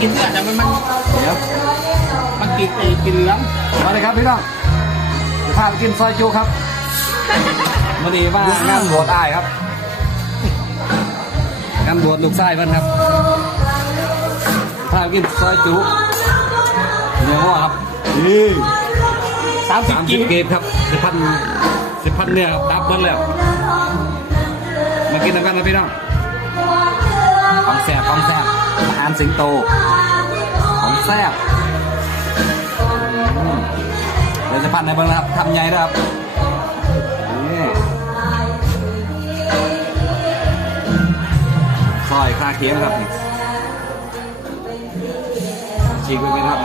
กินเสื้อแต่มันมันเดี๋ยวมันกินไอ้กินเหลืองมาเลยครับพี่น้องพาไปกินซอยจูครับวันนี้ว่างานบวชอ้ายครับงานบวชลูกชายเพิ่นครับพาไปกินซอยจูเนี่ยว่าครับนี่สามสิบสามกิสิบนเกมครับสิบพันสิบพันเนี่ยครับดับเบิ้ลแล้วมากินกันนะพี่น้องของแซ่บของแซ่บอานสิงโต ของแซ่บเดี๋ยวจะพันในบิ้งนะครับทำใหญ่ด้วครับนี่ซอยคาเคียงครับฉีกไปไหมครับ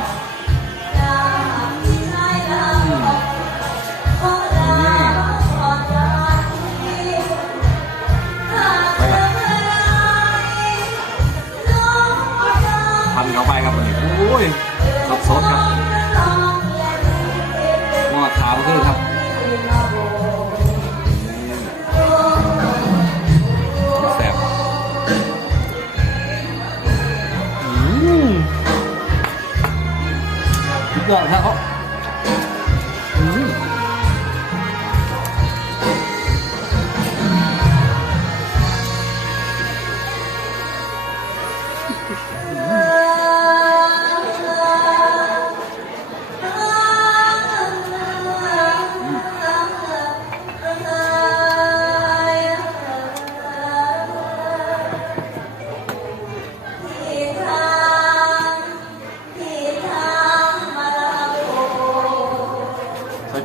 นี่โอ้ยสดสดครับงอขาวขึ้นครับแซ่บอืมสุดยอดครับอื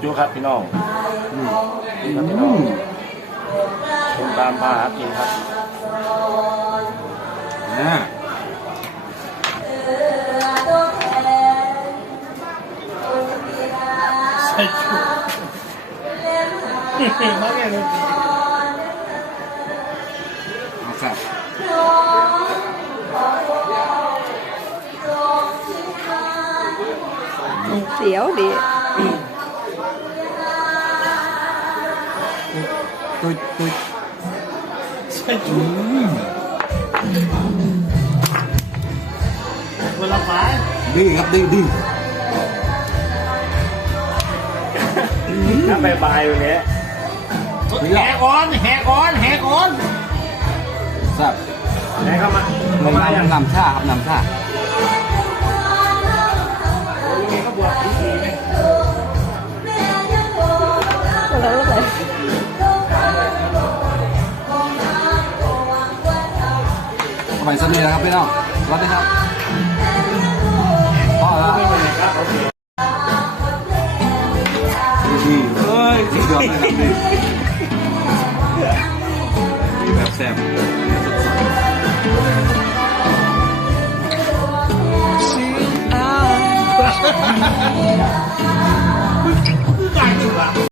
อยจุครับพี่น้องอืมครับพี่น้องผมตามพาหากินครับอ่าใส่ชุดมาไงเลยเอาครับเสียวดิ ตุยตุยใส่ชุดเวลาไปดีครับดีดีถ้าบายบายวันนี้แหกอ่อนแหกอ่อนแหกอ่อนแซ่บไหนเข้ามาเงิเข้านมาอย่างนำชาครับนำชา ไว้สนิทนะครับพี่น้องสวัสดีครับพ่อครับดีเอ้ยสุดยอดเลยครับนี่แบบแซ่บสดๆ